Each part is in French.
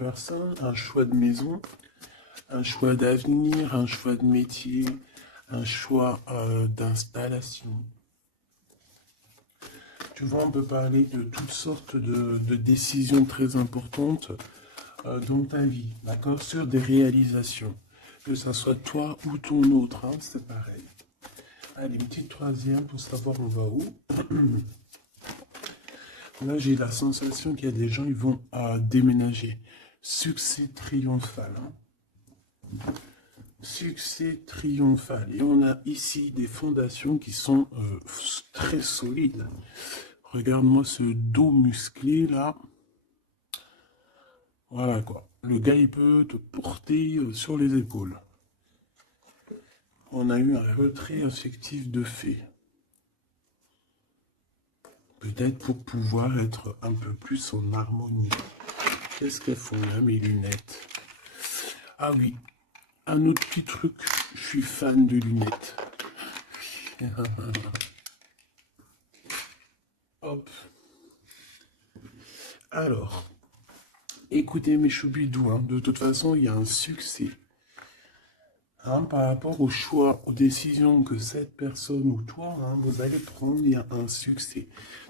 personne, un choix de maison, un choix d'avenir, un choix de métier, un choix d'installation. Tu vois, on peut parler de toutes sortes de décisions très importantes dans ta vie, d'accord, sur des réalisations. Que ça soit toi ou ton autre, hein, c'est pareil. Allez, une petite troisième pour savoir on va où. Là, j'ai la sensation qu'il y a des gens, ils vont déménager. Succès triomphal. Hein. Succès triomphal. Et on a ici des fondations qui sont très solides. Regarde-moi ce dos musclé là. Voilà quoi. Le gars, il peut te porter sur les épaules. On a eu un retrait affectif de fait. Peut-être pour pouvoir être un peu plus en harmonie. Qu'est-ce qu'elles font là, mes lunettes? Ah oui, un autre petit truc, je suis fan de lunettes. Hop. Alors, écoutez mes choubidous, hein, de toute façon, il y a un succès. Hein, par rapport au choix, aux décisions que cette personne ou toi, hein, vous allez prendre, il y a un succès.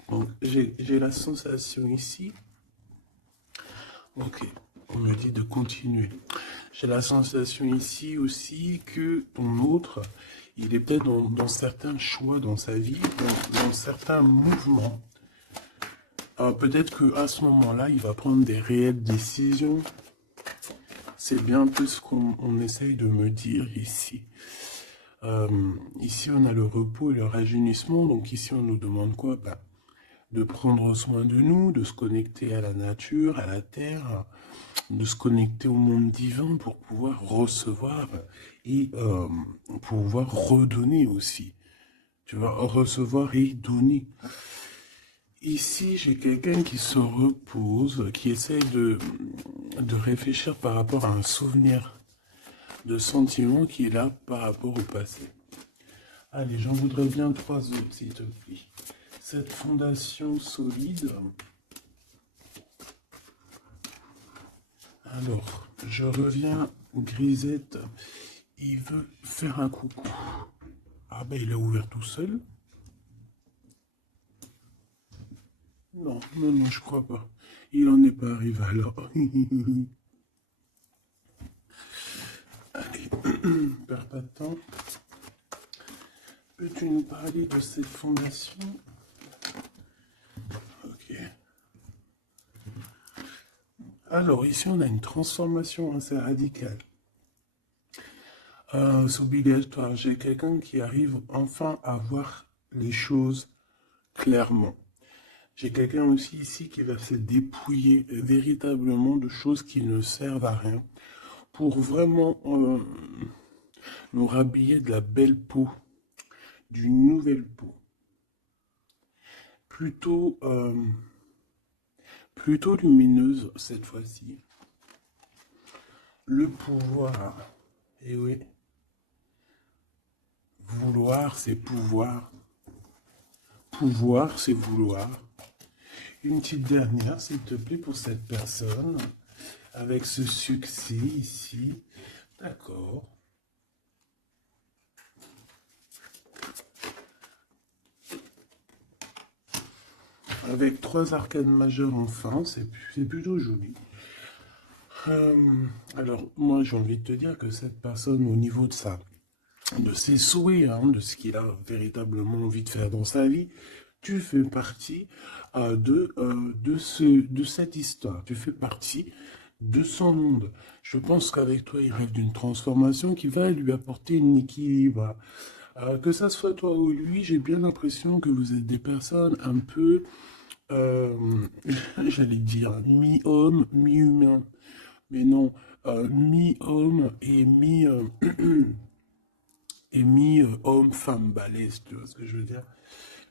Donc, j'ai la sensation ici. Ok, on me dit de continuer. J'ai la sensation ici aussi que ton autre, il est peut-être dans certains choix dans sa vie, dans certains mouvements. Peut-être qu'à ce moment-là, il va prendre des réelles décisions. C'est bien un peu ce qu'on essaye de me dire ici. Ici, on a le repos et le rajeunissement. Donc ici, on nous demande quoi? De prendre soin de nous, de se connecter à la nature, à la terre, de se connecter au monde divin pour pouvoir recevoir et pouvoir redonner aussi. Tu vas recevoir et donner. Ici, j'ai quelqu'un qui se repose, qui essaie de réfléchir par rapport à un souvenir de sentiment qui est là par rapport au passé. Allez, j'en voudrais bien 3 autres, s'il te plaît. Cette fondation solide. Alors, je reviens, Grisette, il veut faire un coucou. Ah ben, il a ouvert tout seul. Non, non, non, je crois pas. Il en est pas arrivé alors. Allez, perds pas de temps. Peux-tu nous parler de cette fondation? Ok. Alors, ici, on a une transformation assez radicale. C'est obligatoire. J'ai quelqu'un qui arrive enfin à voir les choses clairement. J'ai quelqu'un aussi ici qui va se dépouiller véritablement de choses qui ne servent à rien pour vraiment nous rhabiller de la belle peau, d'une nouvelle peau. Plutôt, plutôt lumineuse cette fois-ci. Le pouvoir, et oui, vouloir c'est pouvoir, pouvoir c'est vouloir. Une petite dernière, s'il te plaît, pour cette personne, avec ce succès ici. D'accord. Avec 3 arcanes majeures enfin, c'est plutôt joli. Alors, moi, j'ai envie de te dire que cette personne, au niveau de ses souhaits, hein, de ce qu'il a véritablement envie de faire dans sa vie, tu fais partie de cette histoire. Tu fais partie de son monde. Je pense qu'avec toi, il rêve d'une transformation qui va lui apporter un équilibre. Que ça soit toi ou lui, j'ai bien l'impression que vous êtes des personnes un peu, j'allais dire, mi-homme, mi-humain. Mais non, mi-homme et et mi-homme-femme balèze, tu vois ce que je veux dire?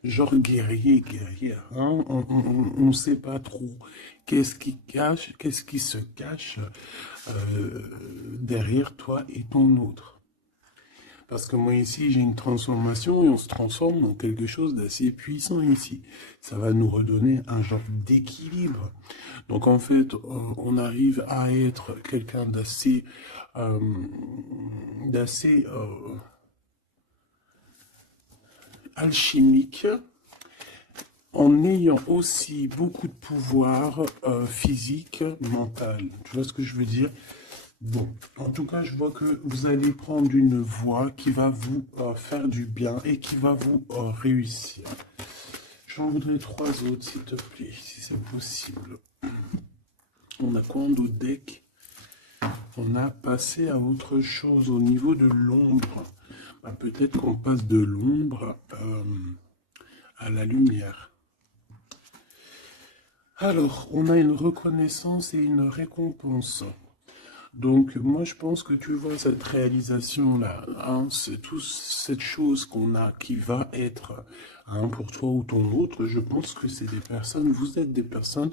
Genre guerrier, guerrière, hein? On ne sait pas trop qu'est-ce qui se cache derrière toi et ton autre. Parce que moi ici, j'ai une transformation et on se transforme en quelque chose d'assez puissant ici. Ça va nous redonner un genre d'équilibre. Donc en fait, on arrive à être quelqu'un d'assez... euh, d'assez alchimique, en ayant aussi beaucoup de pouvoir physique, mental. Tu vois ce que je veux dire? Bon, en tout cas, je vois que vous allez prendre une voie qui va vous faire du bien et qui va vous réussir. J'en voudrais 3 autres, s'il te plaît, si c'est possible. On a quoi en d'autres deck? On a passé à autre chose au niveau de l'ombre. Bah, peut-être qu'on passe de l'ombre à la lumière. Alors, on a une reconnaissance et une récompense. Donc, moi, je pense que tu vois cette réalisation-là, hein, c'est toute cette chose qu'on a qui va être pour toi ou ton autre. Je pense que c'est des personnes, vous êtes des personnes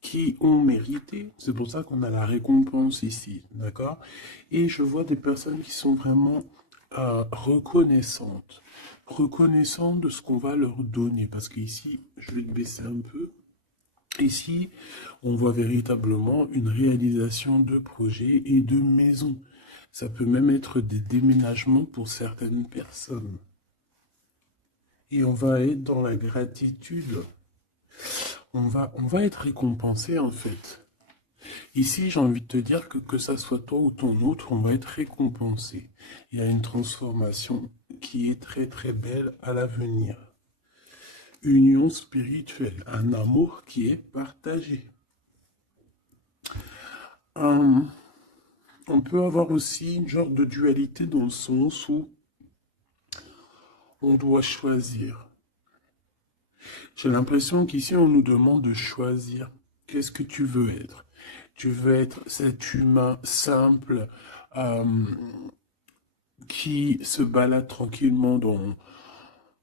qui ont mérité. C'est pour ça qu'on a la récompense ici, d'accord? Et je vois des personnes qui sont vraiment reconnaissantes. Reconnaissantes de ce qu'on va leur donner. Parce qu'ici, je vais te baisser un peu. Ici, on voit véritablement une réalisation de projets et de maisons. Ça peut même être des déménagements pour certaines personnes. Et on va être dans la gratitude. On va être récompensé en fait. Ici, j'ai envie de te dire que ça soit toi ou ton autre, on va être récompensé. Il y a une transformation qui est très très belle à l'avenir. Union spirituelle, un amour qui est partagé. On peut avoir aussi une genre de dualité dans le sens où on doit choisir. J'ai l'impression qu'ici, on nous demande de choisir. Qu'est-ce que tu veux être? Tu veux être cet humain simple qui se balade tranquillement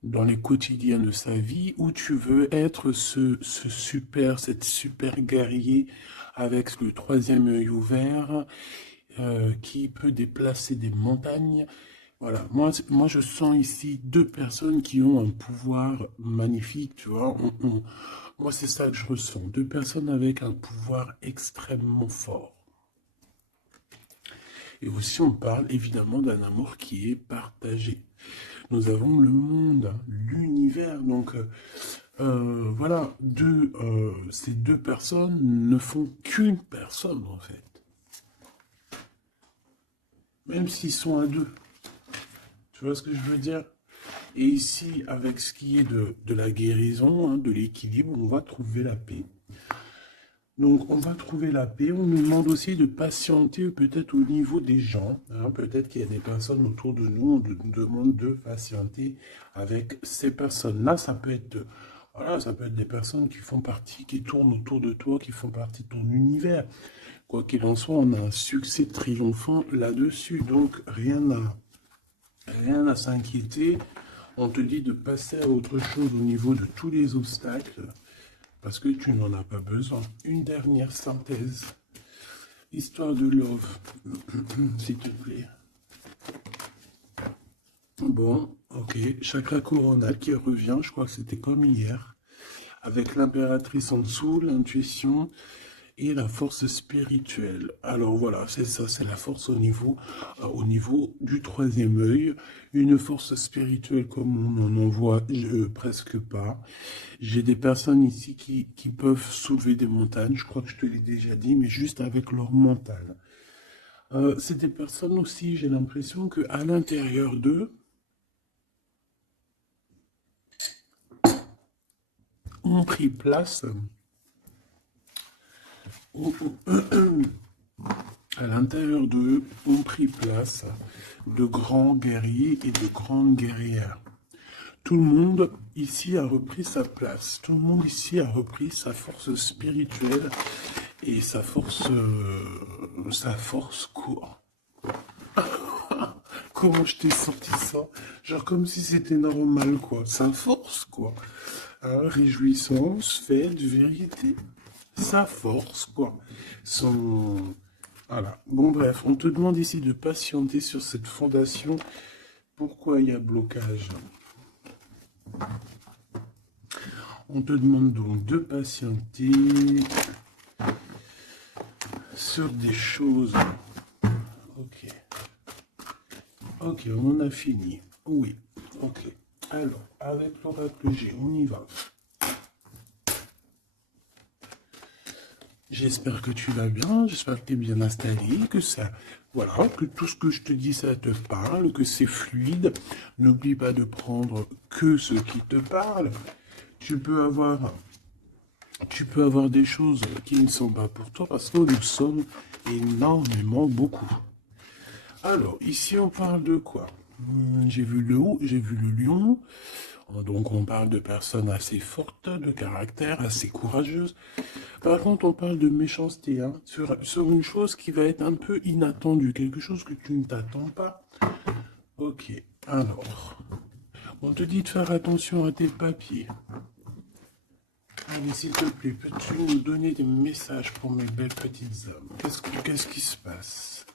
dans les quotidiens de sa vie, ou tu veux être cette super guerrier avec le 3e œil ouvert, qui peut déplacer des montagnes. Voilà, moi je sens ici 2 personnes qui ont un pouvoir magnifique, tu vois. Moi c'est ça que je ressens, 2 personnes avec un pouvoir extrêmement fort. Et aussi on parle évidemment d'un amour qui est partagé. Nous avons le monde, l'univers, donc voilà, ces 2 personnes ne font qu'une personne en fait. Même s'ils sont à 2. Tu vois ce que je veux dire? Et ici, avec ce qui est de la guérison, hein, de l'équilibre, on va trouver la paix. Donc, on va trouver la paix. On nous demande aussi de patienter peut-être au niveau des gens. Hein. Peut-être qu'il y a des personnes autour de nous, on nous demande de patienter avec ces personnes-là. Ça peut être, voilà, ça peut être des personnes qui font partie, qui tournent autour de toi, qui font partie de ton univers. Quoi qu'il en soit, on a un succès triomphant là-dessus. Donc, rien à s'inquiéter. On te dit de passer à autre chose au niveau de tous les obstacles. Parce que tu n'en as pas besoin. Une dernière synthèse. Histoire de love. S'il te plaît. Bon, ok. Chakra coronal qui revient. Je crois que c'était comme hier. Avec l'impératrice en dessous, l'intuition et la force spirituelle. Alors voilà, c'est ça, c'est la force au niveau du 3e œil. Une force spirituelle comme on n'en voit presque pas. J'ai des personnes ici qui peuvent soulever des montagnes, je crois que je te l'ai déjà dit, mais juste avec leur mental. C'est des personnes aussi, j'ai l'impression qu'à l'intérieur d'eux, ont pris place à l'intérieur d'eux ont pris place de grands guerriers et de grandes guerrières. Tout le monde ici a repris sa place. Tout le monde ici a repris sa force spirituelle et sa force quoi? Comment je t'ai sorti ça? Genre comme si c'était normal, quoi. Sa force, quoi. Hein, réjouissance, fête, vérité. Sa force, quoi. Son... Voilà. Bon, bref, on te demande ici de patienter sur cette fondation Pourquoi il y a blocage? On te demande donc de patienter sur des choses. Ok. Ok, on en a fini. Oui. Ok. Alors, avec l'oracle G, on y va. J'espère que tu vas bien, j'espère que tu es bien installé, que ça, voilà, que tout ce que je te dis, ça te parle, que c'est fluide. N'oublie pas de prendre que ce qui te parle. Tu peux avoir des choses qui ne sont pas pour toi parce que nous sommes énormément beaucoup. Alors, ici, on parle de quoi? J'ai vu le haut, j'ai vu le lion. Donc, on parle de personnes assez fortes, de caractère, assez courageuses. Par contre, on parle de méchanceté, hein, sur une chose qui va être un peu inattendue, quelque chose que tu ne t'attends pas. Ok, alors, on te dit de faire attention à tes papiers. Allez, s'il te plaît, peux-tu nous donner des messages pour mes belles petites âmes? Qu'est-ce qui se passe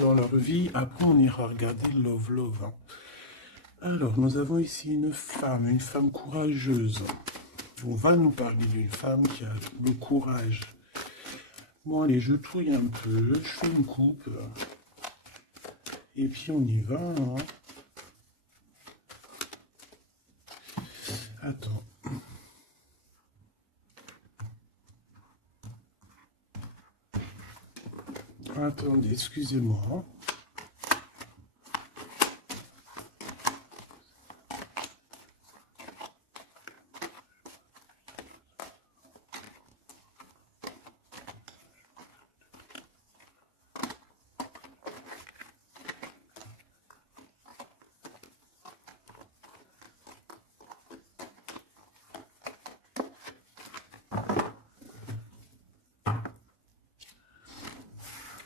dans leur vie? Après, on ira regarder Love Love. Hein. Alors, nous avons ici une femme courageuse. On va nous parler d'une femme qui a le courage. Bon, allez, je touille un peu, je fais une coupe. Et puis, on y va. Hein. Attends. Attendez, excusez-moi. Hein.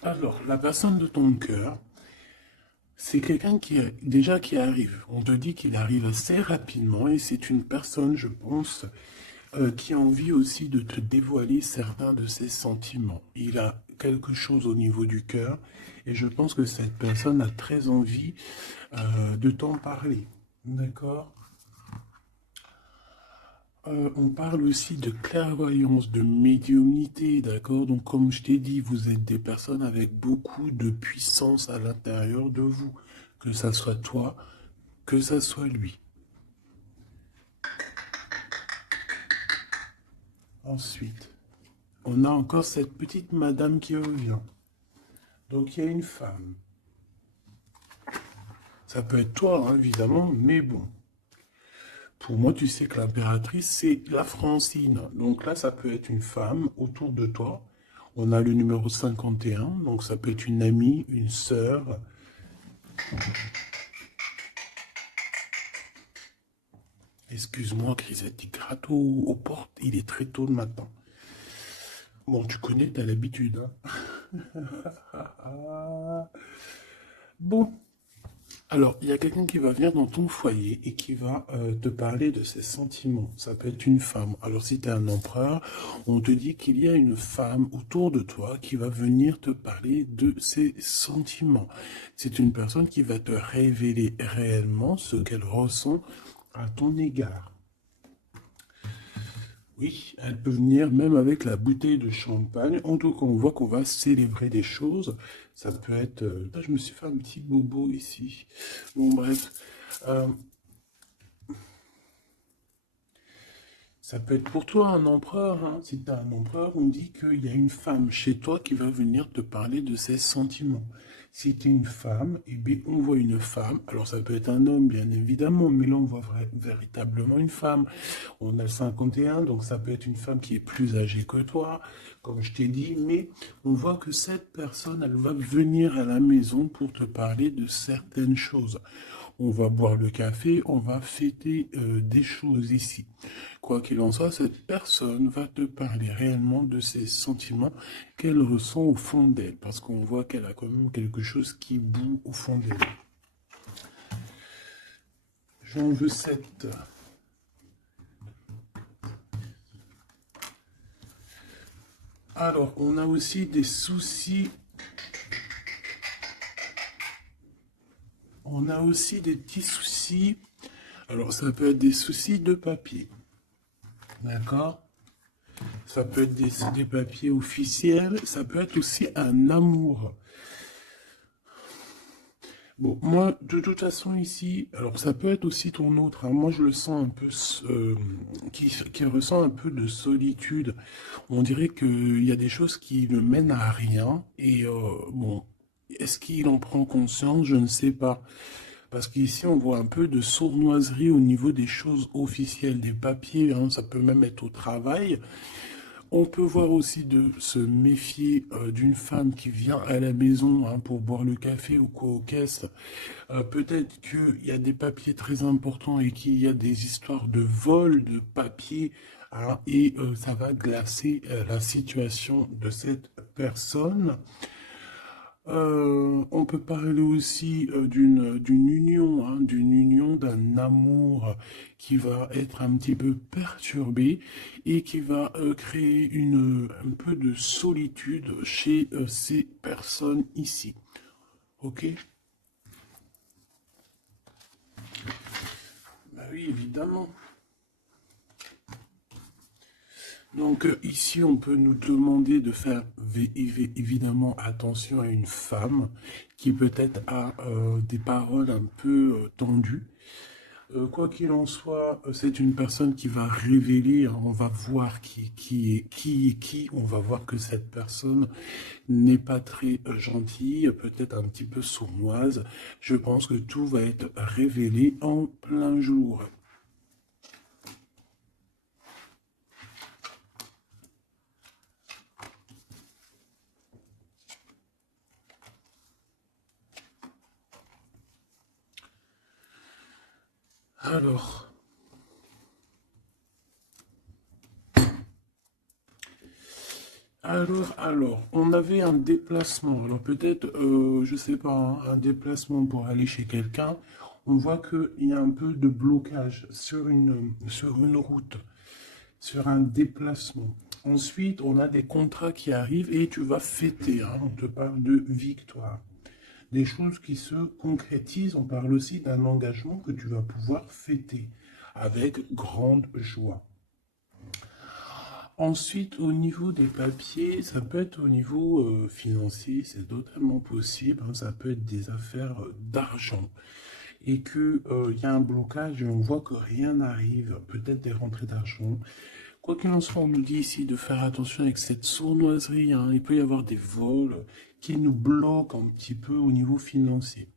Alors, la personne de ton cœur, c'est quelqu'un qui arrive. On te dit qu'il arrive assez rapidement et c'est une personne, je pense, qui a envie aussi de te dévoiler certains de ses sentiments. Il a quelque chose au niveau du cœur et je pense que cette personne a très envie de t'en parler. D'accord? On parle aussi de clairvoyance, de médiumnité, d'accord? Donc, comme je t'ai dit, vous êtes des personnes avec beaucoup de puissance à l'intérieur de vous, que ça soit toi, que ça soit lui. Ensuite, on a encore cette petite madame qui revient. Donc, il y a une femme. Ça peut être toi, hein, évidemment, mais bon. Pour moi, tu sais que l'impératrice, c'est la Francine. Donc là, ça peut être une femme autour de toi. On a le numéro 51, donc ça peut être une amie, une sœur. Excuse-moi, Grisette, il gratte aux portes. Il est très tôt le matin. Bon, tu connais, t'as l'habitude. Hein. Bon. Alors, il y a quelqu'un qui va venir dans ton foyer et qui va te parler de ses sentiments. Ça peut être une femme. Alors, si tu es un empereur, on te dit qu'il y a une femme autour de toi qui va venir te parler de ses sentiments. C'est une personne qui va te révéler réellement ce qu'elle ressent à ton égard. Oui, elle peut venir même avec la bouteille de champagne. En tout cas, on voit qu'on va célébrer des choses. Ça peut être... Là, je me suis fait un petit bobo ici. Bon, bref. Ça peut être pour toi un empereur. Hein. Si tu as un empereur, on dit qu'il y a une femme chez toi qui va venir te parler de ses sentiments. Si tu es une femme, eh bien, on voit une femme. Alors ça peut être un homme, bien évidemment, mais là on voit véritablement une femme. On a le 51, donc ça peut être une femme qui est plus âgée que toi, comme je t'ai dit, mais on voit que cette personne, elle va venir à la maison pour te parler de certaines choses. On va boire le café, on va fêter des choses ici. Quoi qu'il en soit, cette personne va te parler réellement de ses sentiments qu'elle ressent au fond d'elle, parce qu'on voit qu'elle a quand même quelque chose qui bout au fond d'elle. J'en veux 7. Alors, on a aussi des soucis. On a aussi des petits soucis. Alors, ça peut être des soucis de papier. D'accord? Ça peut être des papiers officiels. Ça peut être aussi un amour. Bon, moi, de toute façon, ici, alors ça peut être aussi ton autre, hein. Moi, je le sens un peu, qui ressent un peu de solitude. On dirait qu'il y a des choses qui ne mènent à rien. Et bon, est-ce qu'il en prend conscience? Je ne sais pas. Parce qu'ici, on voit un peu de sournoiserie au niveau des choses officielles, des papiers, hein. Ça peut même être au travail. On peut voir aussi de se méfier d'une femme qui vient à la maison, hein, pour boire le café ou quoi aux caisses. Peut-être qu'il y a des papiers très importants et qu'il y a des histoires de vol de papiers, hein, et ça va glacer la situation de cette personne. On peut parler aussi d'une union, hein, d'une union, d'un amour qui va être un petit peu perturbé et qui va créer un peu de solitude chez ces personnes ici. Ok? Bah oui, évidemment. Donc ici, on peut nous demander de faire évidemment attention à une femme qui peut-être a des paroles un peu tendues. Quoi qu'il en soit, c'est une personne qui va révéler, hein. On va voir qui, on va voir que cette personne n'est pas très gentille, peut-être un petit peu sournoise. Je pense que tout va être révélé en plein jour. Alors, on avait un déplacement. Alors peut-être, je sais pas, hein, un déplacement pour aller chez quelqu'un. On voit qu'il y a un peu de blocage sur une route, sur un déplacement. Ensuite, on a des contrats qui arrivent et tu vas fêter, hein. On te parle de victoire. Des choses qui se concrétisent. On parle aussi d'un engagement que tu vas pouvoir fêter avec grande joie. Ensuite, au niveau des papiers, ça peut être au niveau financier, c'est totalement possible, hein. Ça peut être des affaires d'argent et que il y a un blocage et on voit que rien n'arrive, peut-être des rentrées d'argent. Quoi qu'il en soit, on nous dit ici de faire attention avec cette sournoiserie, hein. Il peut y avoir des vols qui nous bloquent un petit peu au niveau financier.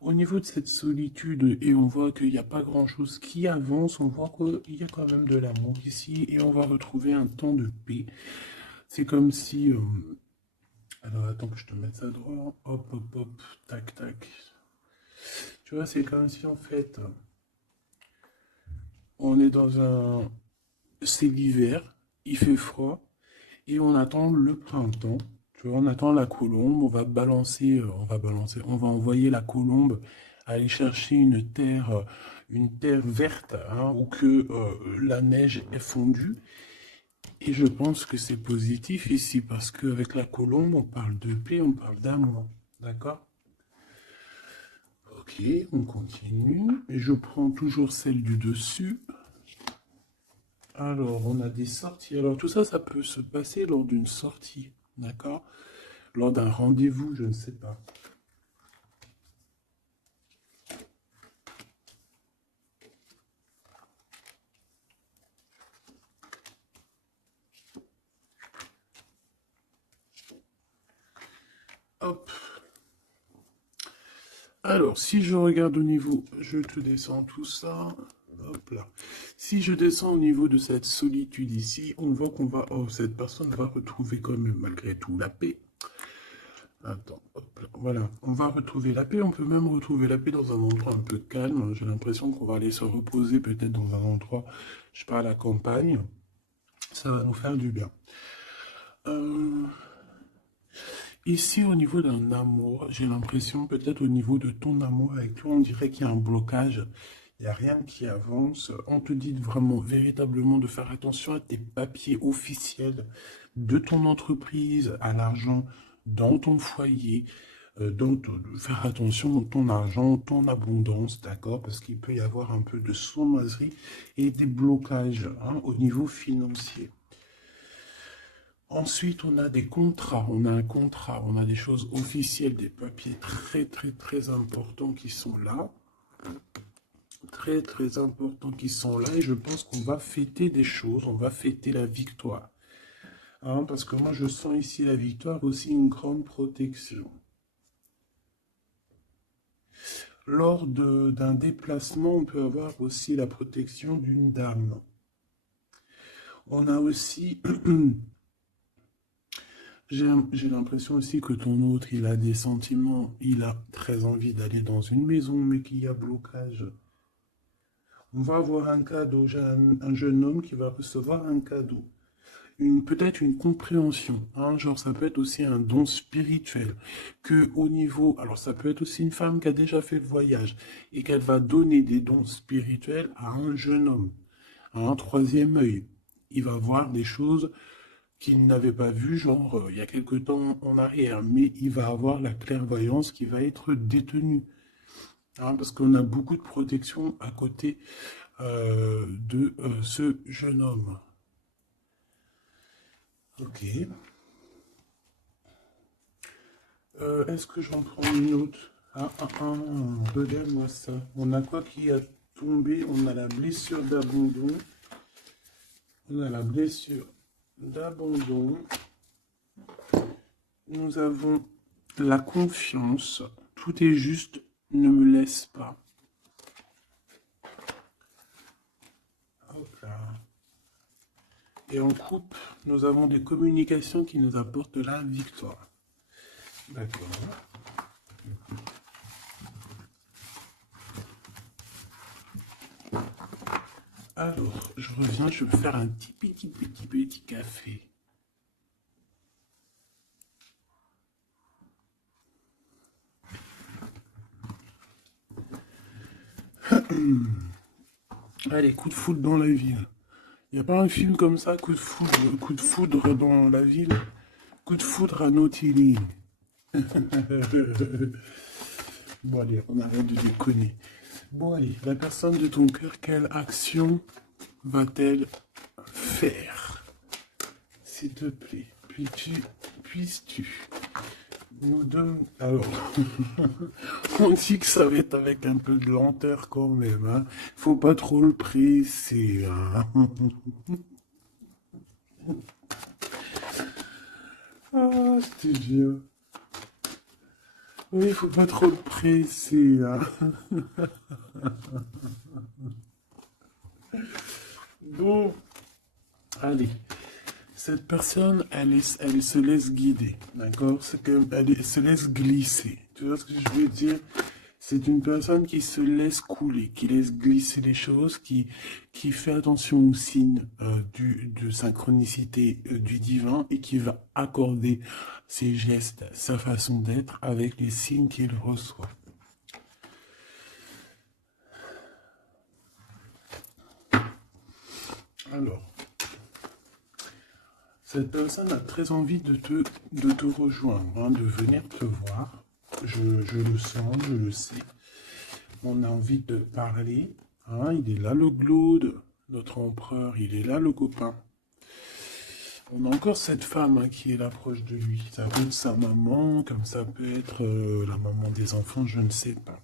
Au niveau de cette solitude, et on voit qu'il n'y a pas grand-chose qui avance, on voit qu'il y a quand même de l'amour ici, et on va retrouver un temps de paix. C'est comme si... alors attends que je te mette ça droit. Hop, hop, hop, tac, tac. Tu vois, c'est comme si en fait, on est dans un... C'est l'hiver, il fait froid, et on attend le printemps. Tu vois, on attend la colombe, on va envoyer la colombe aller chercher une terre verte, hein, où que la neige est fondue. Et je pense que c'est positif ici, parce qu'avec la colombe, on parle de paix, on parle d'amour. D'accord? Ok, on continue. Et je prends toujours celle du dessus. Alors, on a des sorties. Alors, tout ça, ça peut se passer lors d'une sortie. D'accord? Lors d'un rendez-vous, je ne sais pas. Hop. Alors, si je regarde au niveau, je te descends tout ça. Hop là. Si je descends au niveau de cette solitude ici, on voit qu'on va, oh, cette personne va retrouver quand même malgré tout la paix. Attends, hop là. Voilà, on va retrouver la paix. On peut même retrouver la paix dans un endroit un peu calme. J'ai l'impression qu'on va aller se reposer peut-être dans un endroit, je sais pas, à la campagne. Ça va nous faire du bien. Euh, Ici, au niveau d'un amour, j'ai l'impression, peut-être au niveau de ton amour avec toi, on dirait qu'il y a un blocage. Il n'y a rien qui avance. On te dit vraiment, véritablement, de faire attention à tes papiers officiels de ton entreprise, à l'argent dans ton foyer. Donc, faire attention à ton argent, ton abondance, d'accord? Parce qu'il peut y avoir un peu de sournoiserie et des blocages hein, au niveau financier. Ensuite, on a des contrats, on a un contrat, on a des choses officielles, des papiers très, très, très importants qui sont là. Très, très importants qui sont là. Et je pense qu'on va fêter des choses, on va fêter la victoire. Hein, parce que moi, je sens ici la victoire, aussi une grande protection. Lors d'un déplacement, on peut avoir aussi la protection d'une dame. On a aussi... J'ai l'impression aussi que ton autre, il a des sentiments, il a très envie d'aller dans une maison, mais qu'il y a blocage. On va avoir un cadeau, j'ai un jeune homme qui va recevoir un cadeau. Peut-être une compréhension, hein, genre ça peut être aussi un don spirituel, que au niveau, alors ça peut être aussi une femme qui a déjà fait le voyage, et qu'elle va donner des dons spirituels à un jeune homme, à un troisième œil. Il va voir des choses qu'il n'avait pas vu, genre il y a quelque temps en arrière, mais il va avoir la clairvoyance qui va être détenue. Hein, parce qu'on a beaucoup de protection à côté de ce jeune homme. Ok. Est-ce que j'en prends une autre? Regarde-moi ça. On a quoi qui a tombé? On a la blessure d'abandon. On a la blessure d'abandon. Nous avons la confiance. Tout est juste, ne me laisse pas. Hop là. Et en coupe, nous avons des communications qui nous apportent la victoire. D'accord. Alors, je reviens, je vais faire un petit café. Allez, coup de foudre dans la ville. Il n'y a pas un film comme ça, coup de foudre dans la ville, coup de foudre à Nautilus. Bon allez, on arrête de déconner. Bon allez, la personne de ton cœur, quelle action va-t-elle faire? S'il te plaît, puisses-tu nous donner... Alors, on dit que ça va être avec un peu de lenteur quand même, hein. Faut pas trop le presser, hein. Ah, c'était bien. Oui, faut pas trop le presser, hein. Bon, allez. Cette personne, elle se laisse guider, d'accord? C'est que elle se laisse glisser. Tu vois ce que je veux dire? C'est une personne qui se laisse couler, qui laisse glisser les choses, qui fait attention aux signes de synchronicité du divin et qui va accorder ses gestes, sa façon d'être avec les signes qu'il reçoit. Alors, cette personne a très envie de te rejoindre, hein, de venir te voir. Je le sens, je le sais. On a envie de parler. Hein, il est là le Glaude, notre empereur, il est là le copain. On a encore cette femme hein, qui est là proche de lui. Ça peut être sa maman, comme ça peut être la maman des enfants, je ne sais pas.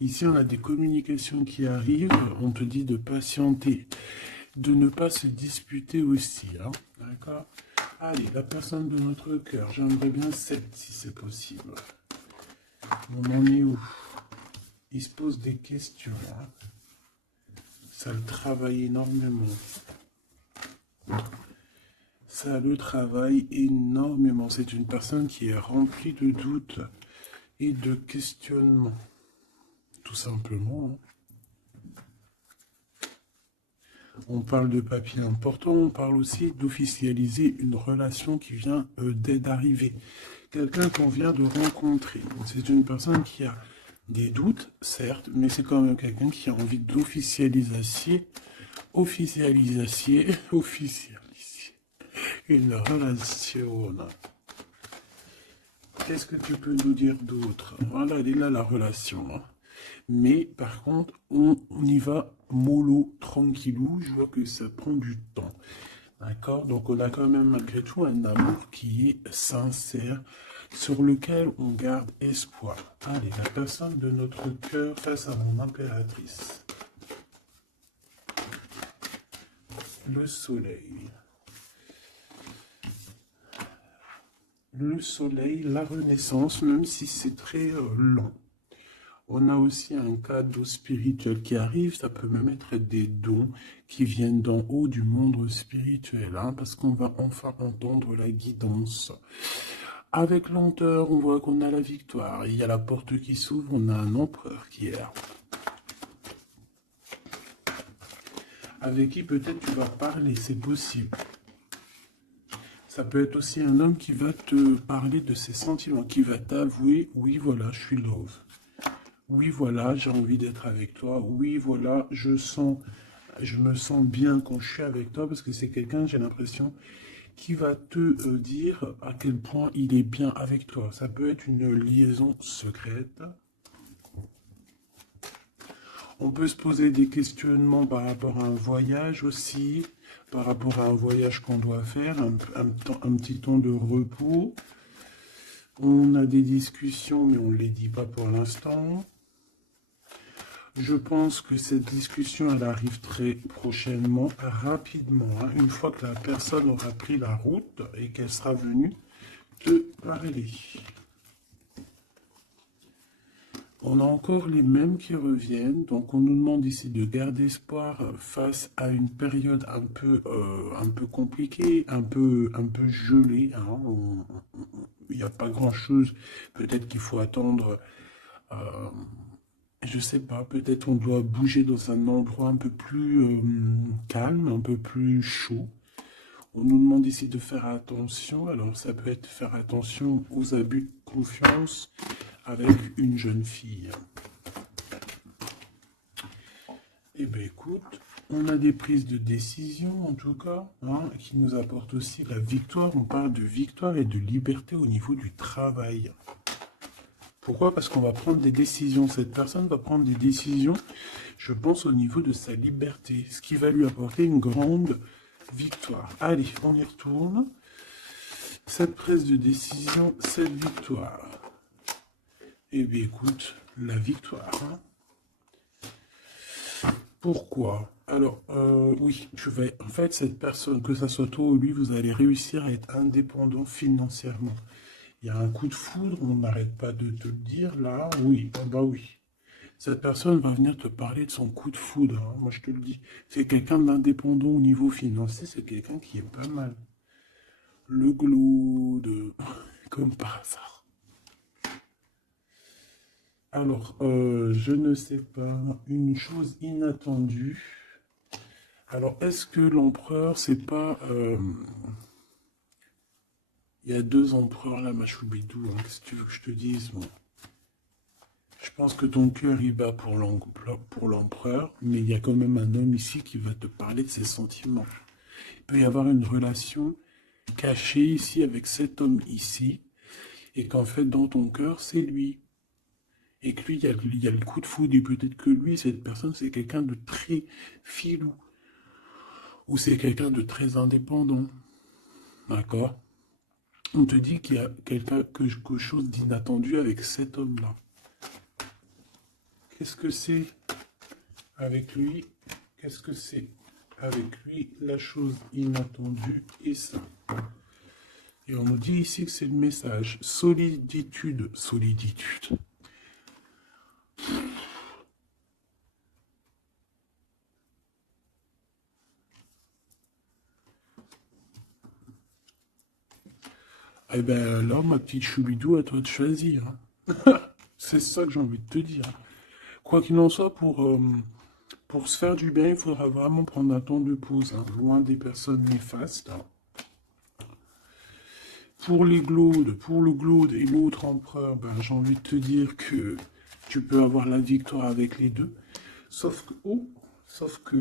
Ici, on a des communications qui arrivent. On te dit de patienter, de ne pas se disputer aussi. Hein, d'accord? Allez, la personne de notre cœur, j'aimerais bien 7 si c'est possible. On en est où? Il se pose des questions. Hein. Ça le travaille énormément. Ça le travaille énormément. C'est une personne qui est remplie de doutes et de questionnements. Tout simplement. Hein. On parle de papier important, on parle aussi d'officialiser une relation qui vient d'arriver. Quelqu'un qu'on vient de rencontrer. C'est une personne qui a des doutes, certes, mais c'est quand même quelqu'un qui a envie d'officialiser une relation. Qu'est-ce que tu peux nous dire d'autre? Voilà, elle est là la relation, hein. Mais par contre, on y va mollo, tranquillou. Je vois que ça prend du temps. D'accord? Donc on a quand même malgré tout un amour qui est sincère, sur lequel on garde espoir. Allez, la personne de notre cœur face à mon impératrice. Le soleil. Le soleil, la renaissance, même si c'est très lent. On a aussi un cadeau spirituel qui arrive, ça peut même être des dons qui viennent d'en haut du monde spirituel, hein, parce qu'on va enfin entendre la guidance. Avec lenteur, on voit qu'on a la victoire. Il y a la porte qui s'ouvre, on a un empereur qui est là. Avec qui peut-être tu vas parler, c'est possible. Ça peut être aussi un homme qui va te parler de ses sentiments, qui va t'avouer, oui voilà, je suis love. Oui voilà, j'ai envie d'être avec toi. Oui voilà, je me sens bien quand je suis avec toi, parce que c'est quelqu'un, j'ai l'impression, qui va te dire à quel point il est bien avec toi. Ça peut être une liaison secrète. On peut se poser des questionnements par rapport à un voyage aussi, par rapport à un voyage qu'on doit faire, un petit temps de repos. On a des discussions, mais on ne les dit pas pour l'instant. Je pense que cette discussion, elle arrive très prochainement, rapidement, hein, une fois que la personne aura pris la route et qu'elle sera venue te parler. On a encore les mêmes qui reviennent, donc on nous demande ici de garder espoir face à une période un peu compliquée, un peu gelée, hein. Il n'y a pas grand-chose, peut-être qu'il faut attendre... je sais pas, peut-être on doit bouger dans un endroit un peu plus calme, un peu plus chaud. On nous demande ici de faire attention. Alors ça peut être faire attention aux abus de confiance avec une jeune fille. Eh bien écoute, on a des prises de décision en tout cas, hein, qui nous apportent aussi la victoire. On parle de victoire et de liberté au niveau du travail. Pourquoi? Parce qu'on va prendre des décisions. Cette personne va prendre des décisions, je pense, au niveau de sa liberté, ce qui va lui apporter une grande victoire. Allez, on y retourne. Cette prise de décision, cette victoire. Eh bien, écoute, la victoire. Hein. Pourquoi? Alors, oui, en fait, cette personne, que ça soit toi ou lui, vous allez réussir à être indépendant financièrement. Il y a un coup de foudre, on n'arrête pas de te le dire, là, oui, bah oui. Cette personne va venir te parler de son coup de foudre, hein, moi je te le dis. C'est quelqu'un d'indépendant au niveau financier, c'est quelqu'un qui est pas mal. Le glaude, comme par hasard. Alors, je ne sais pas, une chose inattendue. Alors, est-ce que l'empereur, c'est pas... Il y a deux empereurs là, ma choubidou, hein, qu'est-ce que tu veux que je te dise, bon. Je pense que ton cœur y bat pour l'empereur, mais il y a quand même un homme ici qui va te parler de ses sentiments. Il peut y avoir une relation cachée ici avec cet homme ici, et qu'en fait dans ton cœur c'est lui. Et que lui, il y a le coup de foudre, et peut-être que lui, cette personne, c'est quelqu'un de très filou, ou c'est quelqu'un de très indépendant. D'accord? On te dit qu'il y a quelque chose d'inattendu avec cet homme-là. Qu'est-ce que c'est avec lui? Qu'est-ce que c'est avec lui? La chose inattendue et ça. Et on nous dit ici que c'est le message. Soliditude. Soliditude. Eh ben là, ma petite choubidou, à toi de choisir. Hein. C'est ça que j'ai envie de te dire. Quoi qu'il en soit, pour se faire du bien, il faudra vraiment prendre un temps de pause, hein, loin des personnes néfastes. Hein. Pour le glaude et l'autre empereur, ben, j'ai envie de te dire que tu peux avoir la victoire avec les deux. Sauf que,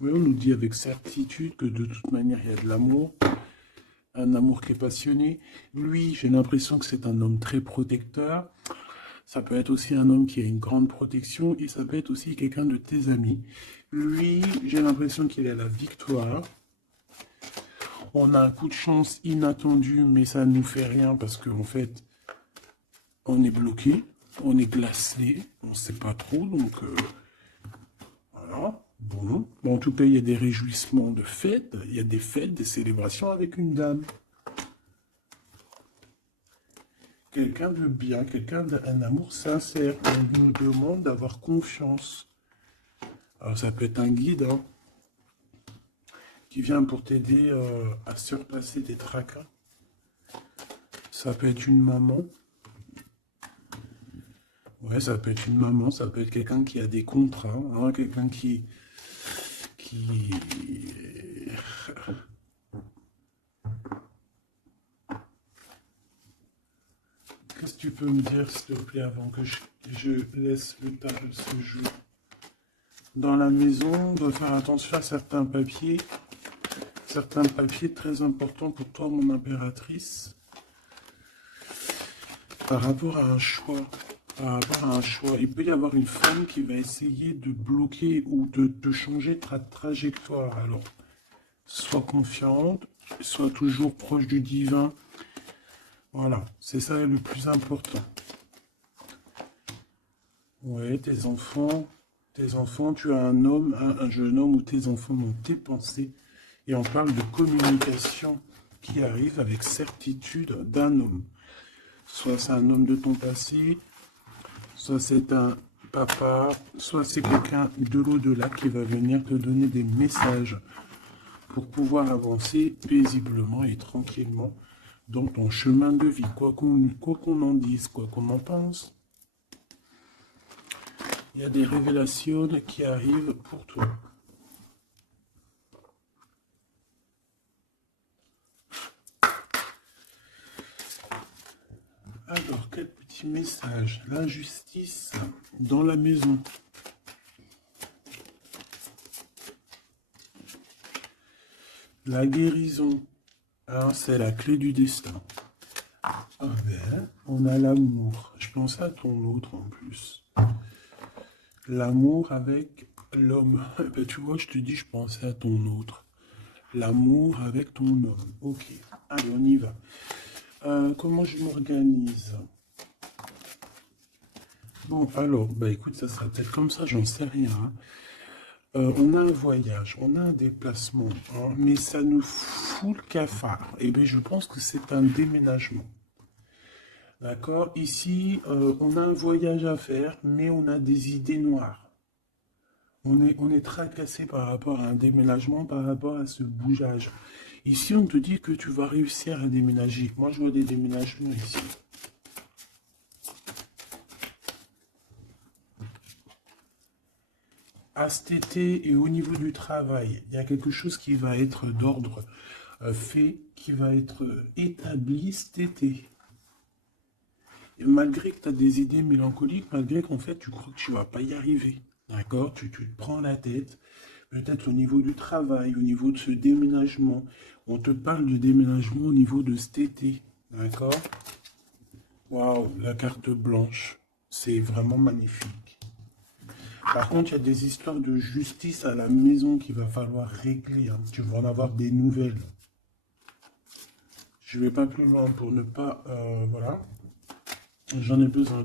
oui, on nous dit avec certitude que de toute manière, il y a de l'amour. un amour qui est passionné. Lui, j'ai l'impression que c'est un homme très protecteur. Ça peut être aussi un homme qui a une grande protection et ça peut être aussi quelqu'un de tes amis. Lui, j'ai l'impression qu'il est la victoire. On a un coup de chance inattendu, mais ça ne nous fait rien parce qu'en fait, on est bloqué, on est glacé, on ne sait pas trop, donc voilà. Bon. En tout cas, il y a des réjouissements de fêtes, il y a des fêtes, des célébrations avec une dame. Quelqu'un de bien, quelqu'un d'un amour sincère. On nous demande d'avoir confiance. Alors ça peut être un guide hein, qui vient pour t'aider à surpasser tes tracas. Ça peut être une maman. Ouais, ça peut être une maman, ça peut être quelqu'un qui a des contrats, hein, quelqu'un qui... Qu'est-ce que tu peux me dire, s'il te plaît, avant que je laisse le table se jouer? Dans la maison, on doit faire attention à certains papiers très importants pour toi, mon impératrice, par rapport à un choix. Par rapport à un choix, il peut y avoir une femme qui va essayer de bloquer ou de changer ta trajectoire. Alors, sois confiante, sois toujours proche du divin. Voilà, c'est ça le plus important. Ouais, tes enfants, tu as un homme, un jeune homme ou tes enfants dans tes pensées. Et on parle de communication qui arrive avec certitude d'un homme. Soit c'est un homme de ton passé, soit c'est un papa, soit c'est quelqu'un de l'au-delà qui va venir te donner des messages pour pouvoir avancer paisiblement et tranquillement dans ton chemin de vie, quoi qu'on en dise, quoi qu'on en pense. Il y a des révélations qui arrivent pour toi. Alors, quel petit message? L'injustice dans la maison. La guérison. Alors, c'est la clé du destin. Ah ben, on a l'amour. Je pensais à ton autre en plus. L'amour avec l'homme. Ben, tu vois, je te dis, je pensais à ton autre. L'amour avec ton homme. Ok, allez, on y va. Comment je m'organise? Bon, alors, bah écoute, ça sera peut-être comme ça, j'en sais rien. Hein. On a un voyage, on a un déplacement, hein, mais ça nous fout le cafard. Et bien, je pense que c'est un déménagement. D'accord? Ici, on a un voyage à faire, mais on a des idées noires. On est tracassé par rapport à un déménagement, par rapport à ce bougeage. Ici, on te dit que tu vas réussir à déménager. Moi, je vois des déménagements ici. À cet été et au niveau du travail, il y a quelque chose qui va être d'ordre fait, qui va être établi cet été. Et malgré que tu as des idées mélancoliques, malgré qu'en fait tu crois que tu ne vas pas y arriver, d'accord, tu te prends la tête, peut-être au niveau du travail, au niveau de ce déménagement, on te parle de déménagement au niveau de cet été, d'accord. Waouh, la carte blanche, c'est vraiment magnifique. Par contre, il y a des histoires de justice à la maison qu'il va falloir régler. Hein. Tu vas en avoir des nouvelles. Je ne vais pas plus loin pour ne pas... voilà. J'en ai besoin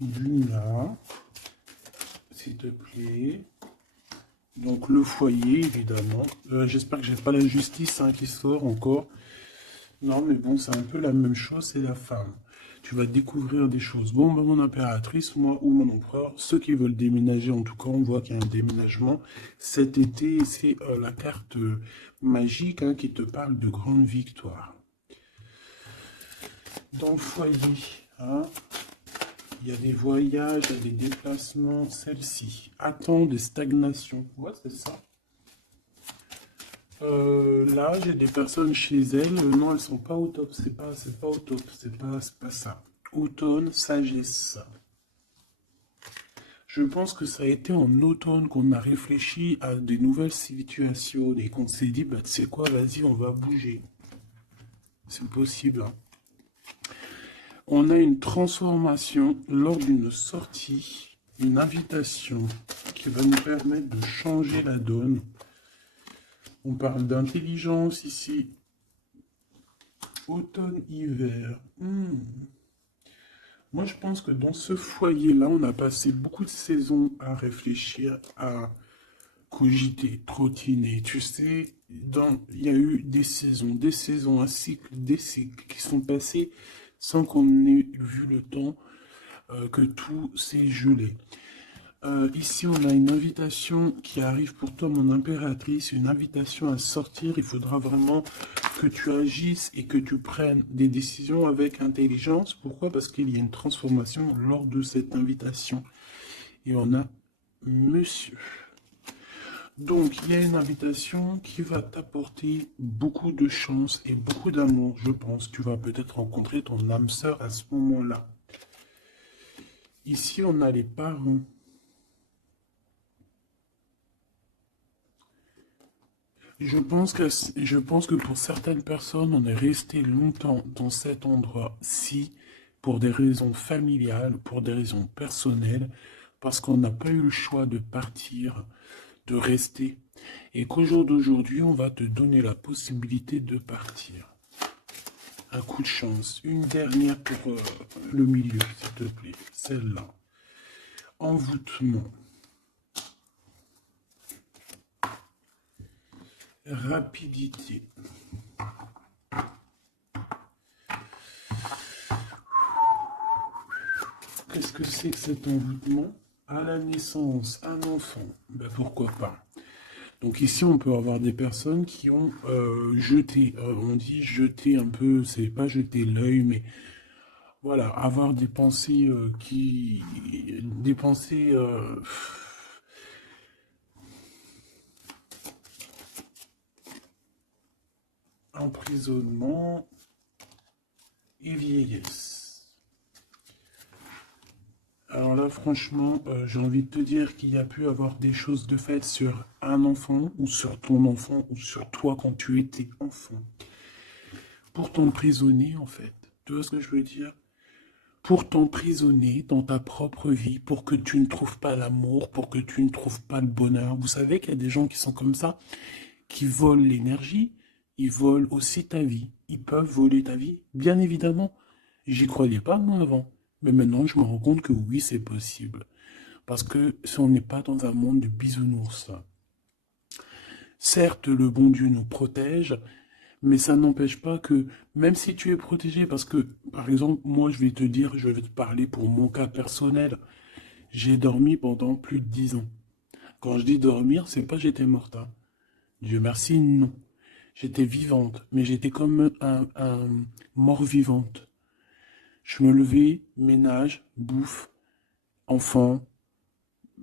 d'une là. S'il te plaît. Donc, le foyer, évidemment. J'espère que j'ai pas la justice hein, qui sort encore. Non, mais bon, c'est un peu la même chose, c'est la femme. Tu vas découvrir des choses. Bon, ben, mon impératrice, moi ou mon empereur, ceux qui veulent déménager, en tout cas, on voit qu'il y a un déménagement cet été. C'est la carte magique hein, qui te parle de grande victoire. Dans le foyer, hein, il y a des voyages, il y a des déplacements. Celle-ci attend des stagnations. Ouais, c'est ça. Là, j'ai des personnes chez elles. Non, elles sont pas au top. C'est pas au top. C'est pas ça. Automne, sagesse. Je pense que ça a été en automne qu'on a réfléchi à des nouvelles situations et qu'on s'est dit, bah, tu sais quoi, vas-y, on va bouger. c'est possible. Hein. On a une transformation lors d'une sortie, une invitation qui va nous permettre de changer la donne. On parle d'intelligence ici. Automne-hiver. Moi, je pense que dans ce foyer-là, on a passé beaucoup de saisons à réfléchir, à cogiter, trottiner. Tu sais, il y a eu des saisons, un cycle, des cycles qui sont passés sans qu'on ait vu le temps que tout s'est gelé. Ici, on a une invitation qui arrive pour toi, mon impératrice, une invitation à sortir. Il faudra vraiment que tu agisses et que tu prennes des décisions avec intelligence. Pourquoi? Parce qu'il y a une transformation lors de cette invitation. Et on a monsieur. Donc, il y a une invitation qui va t'apporter beaucoup de chance et beaucoup d'amour, je pense. Tu vas peut-être rencontrer ton âme sœur à ce moment-là. Ici, on a les parents. Je pense que pour certaines personnes, on est resté longtemps dans cet endroit-ci pour des raisons familiales, pour des raisons personnelles, parce qu'on n'a pas eu le choix de partir, de rester, et qu'au jour d'aujourd'hui, on va te donner la possibilité de partir. Un coup de chance, une dernière pour le milieu, s'il te plaît, celle-là. Envoûtement. Rapidité. Qu'est-ce que c'est que cet envoûtement? À la naissance, un enfant, ben pourquoi pas. Donc ici, on peut avoir des personnes qui ont jeté, on dit jeter un peu, c'est pas jeter l'œil, mais voilà, avoir des pensées des pensées emprisonnement et vieillesse. Alors là, franchement, j'ai envie de te dire qu'il y a pu avoir des choses de fait sur un enfant, ou sur ton enfant, ou sur toi quand tu étais enfant. Pour t'emprisonner, en fait. Tu vois ce que je veux dire? Pour t'emprisonner dans ta propre vie, pour que tu ne trouves pas l'amour, pour que tu ne trouves pas le bonheur. Vous savez qu'il y a des gens qui sont comme ça, qui volent l'énergie, ils volent aussi ta vie. Ils peuvent voler ta vie, bien évidemment. J'y croyais pas, moi, avant. Mais maintenant, je me rends compte que oui, c'est possible. Parce que si on n'est pas dans un monde de bisounours, certes, le bon Dieu nous protège, mais ça n'empêche pas que, même si tu es protégé, parce que, par exemple, moi, je vais te dire, je vais te parler pour mon cas personnel. J'ai dormi pendant plus de 10 ans. Quand je dis dormir, c'est pas j'étais morte. Hein. Dieu merci, non. J'étais vivante, mais j'étais comme un mort-vivante. Je me levais, ménage, bouffe, enfant,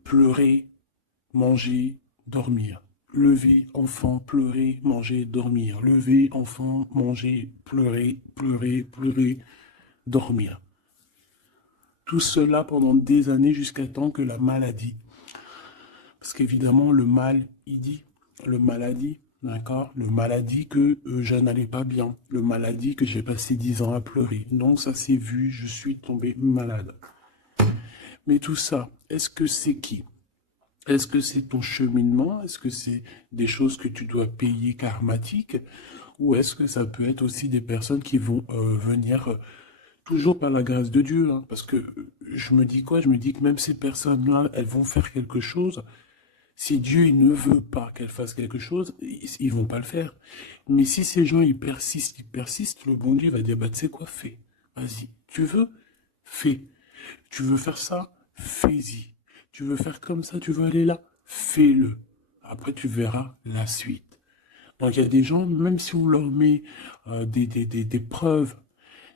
pleurer, manger, dormir. Lever, enfant, pleurer, manger, dormir. Lever, enfant, manger, pleurer, pleurer, pleurer, dormir. Tout cela pendant des années jusqu'à temps que la maladie. Parce qu'évidemment, le mal, il dit, le maladie, d'accord? Le maladie que je n'allais pas bien. Le maladie que j'ai passé 10 ans à pleurer. Donc ça s'est vu, je suis tombé malade. Mais tout ça, est-ce que c'est qui? Est-ce que c'est ton cheminement? Est-ce que c'est des choses que tu dois payer karmatiques? Ou est-ce que ça peut être aussi des personnes qui vont venir toujours par la grâce de Dieu? Hein? Parce que je me dis quoi? Je me dis que même ces personnes-là, elles vont faire quelque chose. Si Dieu il ne veut pas qu'elles fassent quelque chose, ils vont pas le faire. Mais si ces gens, ils persistent, le bon Dieu va dire, bah tu sais quoi, fais. Vas-y. Tu veux? Fais. Tu veux faire ça? Fais-y. Tu veux faire comme ça? Tu veux aller là? Fais-le. Après, tu verras la suite. Donc, il y a des gens, même si on leur met des preuves,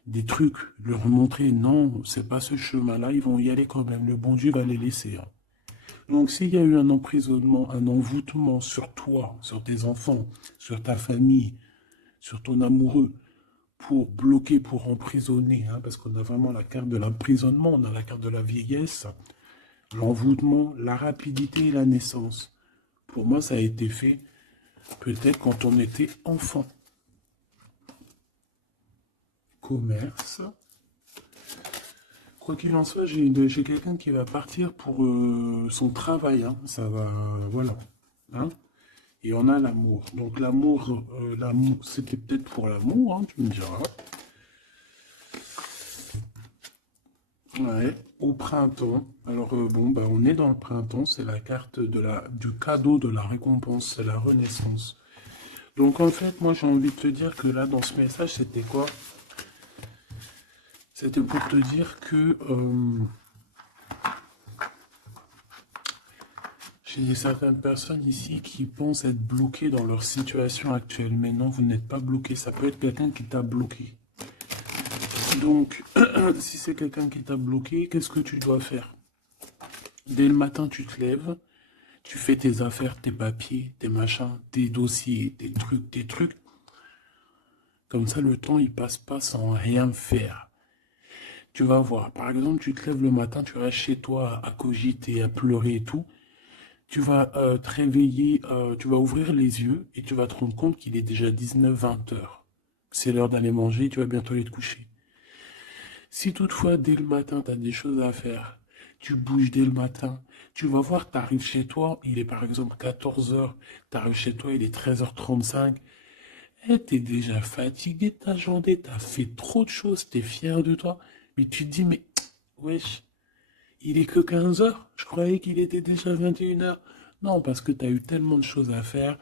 des trucs, leur montrer, non, c'est pas ce chemin-là, ils vont y aller quand même. Le bon Dieu va les laisser. Hein. Donc, s'il y a eu un emprisonnement, un envoûtement sur toi, sur tes enfants, sur ta famille, sur ton amoureux, pour bloquer, pour emprisonner, hein, parce qu'on a vraiment la carte de l'emprisonnement, on a la carte de la vieillesse, l'envoûtement, la rapidité et la naissance. Pour moi, ça a été fait peut-être quand on était enfant. commerce. Quoi qu'il en soit, j'ai quelqu'un qui va partir pour son travail, hein. Ça va, voilà. Hein. Et on a l'amour. Donc l'amour, c'était peut-être pour l'amour, hein, tu me diras. Ouais, au printemps. Alors bon, bah, on est dans le printemps, c'est la carte du cadeau de la récompense, c'est la renaissance. Donc en fait, moi j'ai envie de te dire que là, dans ce message, c'était quoi? C'était pour te dire que j'ai certaines personnes ici qui pensent être bloquées dans leur situation actuelle. Mais non, vous n'êtes pas bloqué. Ça peut être quelqu'un qui t'a bloqué. Donc, si c'est quelqu'un qui t'a bloqué, qu'est-ce que tu dois faire? Dès le matin, tu te lèves, tu fais tes affaires, tes papiers, tes machins, tes dossiers, tes trucs, tes trucs. Comme ça, le temps, il passe pas sans rien faire. Tu vas voir. Par exemple, tu te lèves le matin, tu restes chez toi à cogiter, à pleurer et tout. Tu vas te réveiller, tu vas ouvrir les yeux et tu vas te rendre compte qu'il est déjà 19-20 heures. C'est l'heure d'aller manger, tu vas bientôt aller te coucher. Si toutefois, dès le matin, tu as des choses à faire, tu bouges dès le matin, tu vas voir, tu arrives chez toi, il est par exemple 14 heures, tu arrives chez toi, il est 13h35, et tu es déjà fatigué de ta journée, tu as fait trop de choses, tu es fier de toi, mais tu te dis, mais wesh, il est que 15 heures, je croyais qu'il était déjà 21 heures. Non, parce que tu as eu tellement de choses à faire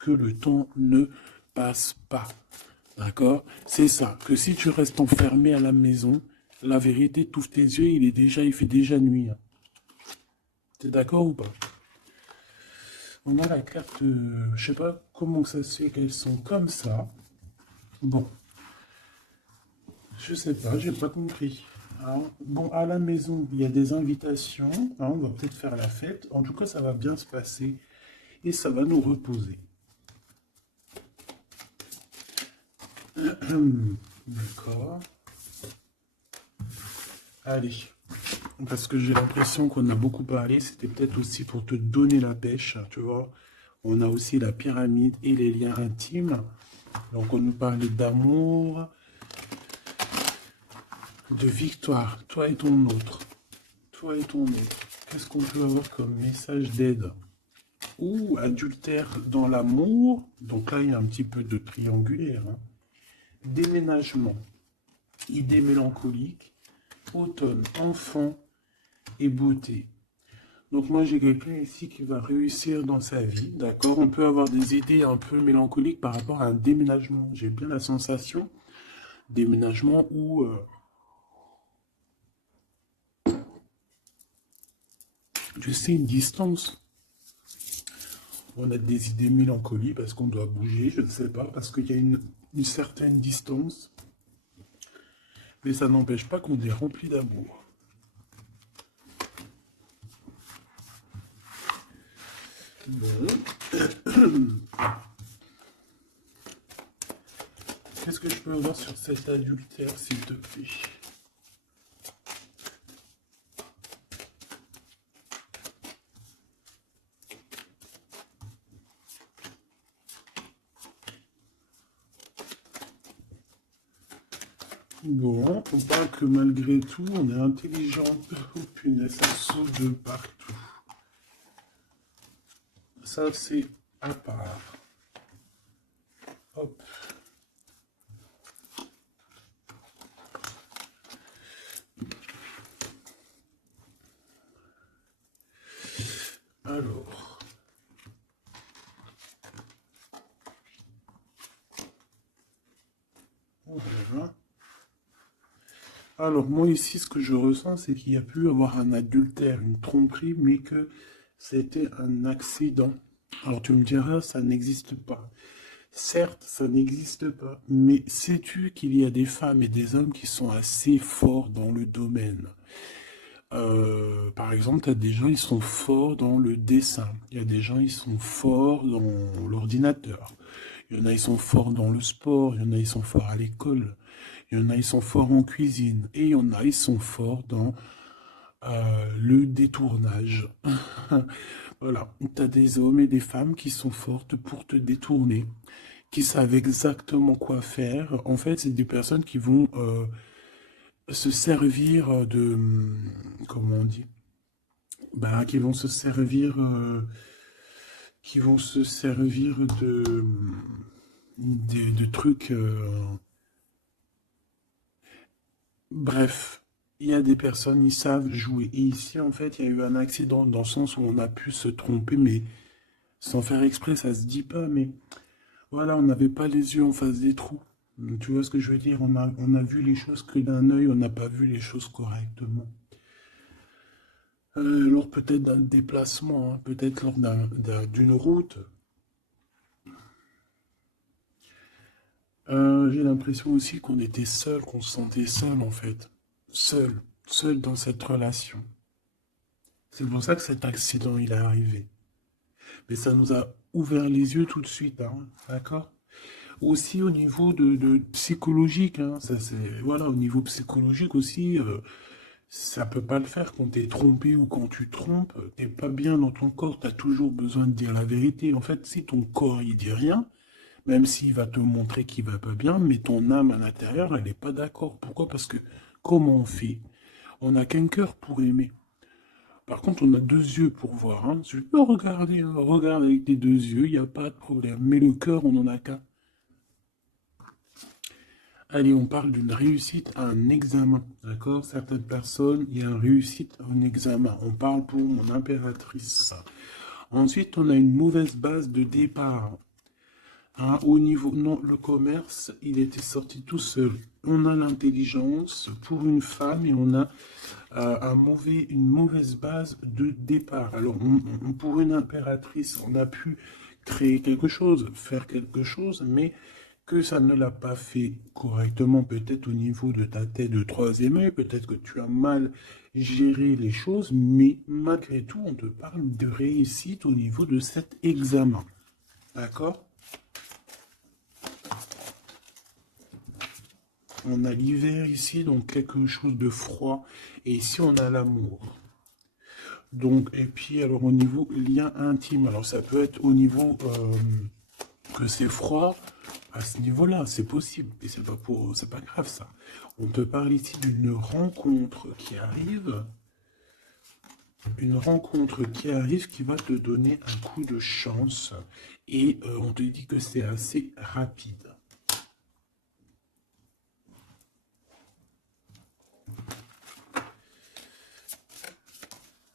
que le temps ne passe pas. D'accord? C'est ça, que si tu restes enfermé à la maison, la vérité, t'ouvres tes yeux, il fait déjà nuit. T'es d'accord ou pas? On a la carte, je sais pas comment ça se fait qu'elles sont comme ça. Bon, je sais pas, j'ai pas compris. Hein. Bon, à la maison, il y a des invitations. Hein, on va peut-être faire la fête. En tout cas, ça va bien se passer et ça va nous reposer. D'accord. Allez. Parce que j'ai l'impression qu'on a beaucoup parlé. C'était peut-être aussi pour te donner la pêche, tu vois. On a aussi la pyramide et les liens intimes. Donc on nous parlait d'amour, de victoire. Toi et ton autre. Toi et ton autre. Qu'est-ce qu'on peut avoir comme message d'aide? Ou adultère dans l'amour. Donc là, il y a un petit peu de triangulaire. Hein. Déménagement. Idée mélancolique. Automne. Enfant et beauté. Donc moi j'ai quelqu'un ici qui va réussir dans sa vie, d'accord? On peut avoir des idées un peu mélancoliques par rapport à un déménagement. J'ai bien la sensation, déménagement où tu sais, une distance. On a des idées mélancoliques parce qu'on doit bouger, je ne sais pas, parce qu'il y a une certaine distance. Mais ça n'empêche pas qu'on est rempli d'amour. Bon. Qu'est-ce que je peux avoir sur cet adultère, s'il te plaît? Bon, on parle que malgré tout, on est intelligent. Oh punaise, ça saute de partout. Ça, c'est à part. Hop. Alors. Voilà. Alors, moi ici, ce que je ressens, c'est qu'il y a pu avoir un adultère, une tromperie, mais que c'était un accident. Alors, tu me diras, ça n'existe pas. Certes, ça n'existe pas, mais sais-tu qu'il y a des femmes et des hommes qui sont assez forts dans le domaine? Par exemple, tu as des gens, ils sont forts dans le dessin. Il y a des gens, ils sont forts dans l'ordinateur. Il y en a, ils sont forts dans le sport. Il y en a, ils sont forts à l'école. Il y en a, ils sont forts en cuisine. Et il y en a, ils sont forts dans le détournage. Voilà. Tu as des hommes et des femmes qui sont fortes pour te détourner, qui savent exactement quoi faire. En fait, c'est des personnes qui vont se servir de... Comment on dit? Bah, qui vont se servir de trucs. Bref, il y a des personnes, ils savent jouer. Et ici, en fait, il y a eu un accident dans le sens où on a pu se tromper, mais sans faire exprès, ça se dit pas, mais voilà, on n'avait pas les yeux en face des trous. Tu vois ce que je veux dire? On a vu les choses que d'un œil, on n'a pas vu les choses correctement. Lors peut-être d'un déplacement, hein, peut-être lors d'une route. J'ai l'impression aussi qu'on était seul, qu'on se sentait seul en fait. Seul, seul dans cette relation. C'est pour ça que cet accident il est arrivé. Mais ça nous a ouvert les yeux tout de suite, hein, d'accord? Aussi au niveau de psychologique, hein, ça c'est voilà, au niveau psychologique aussi, ça peut pas le faire quand t'es trompé ou quand tu trompes, t'es pas bien dans ton corps, t'as toujours besoin de dire la vérité. En fait, si ton corps il dit rien, même s'il va te montrer qu'il va pas bien, mais ton âme à l'intérieur, elle n'est pas d'accord. Pourquoi? Parce que comment on fait? On n'a qu'un cœur pour aimer. Par contre, on a deux yeux pour voir. Hein. Tu peux regarder, hein, regarde avec tes deux yeux, il n'y a pas de problème. Mais le cœur, on n'en a qu'un. Allez, on parle d'une réussite à un examen. D'accord? Certaines personnes, il y a une réussite à un examen. On parle pour mon impératrice. Ensuite, on a une mauvaise base de départ. Hein, au niveau, non, le commerce, il était sorti tout seul. On a l'intelligence pour une femme et on a une mauvaise base de départ. Alors, pour une impératrice, on a pu créer quelque chose, faire quelque chose, mais que ça ne l'a pas fait correctement, peut-être au niveau de ta tête de troisième œil, peut-être que tu as mal géré les choses, mais malgré tout, on te parle de réussite au niveau de cet examen. D'accord? On a l'hiver ici, donc quelque chose de froid. Et ici, on a l'amour. Donc, et puis, alors, au niveau lien intime. Alors, ça peut être au niveau que c'est froid. À ce niveau-là, c'est possible. Et c'est pas grave, ça. On te parle ici d'une rencontre qui arrive. Une rencontre qui arrive qui va te donner un coup de chance. Et on te dit que c'est assez rapide.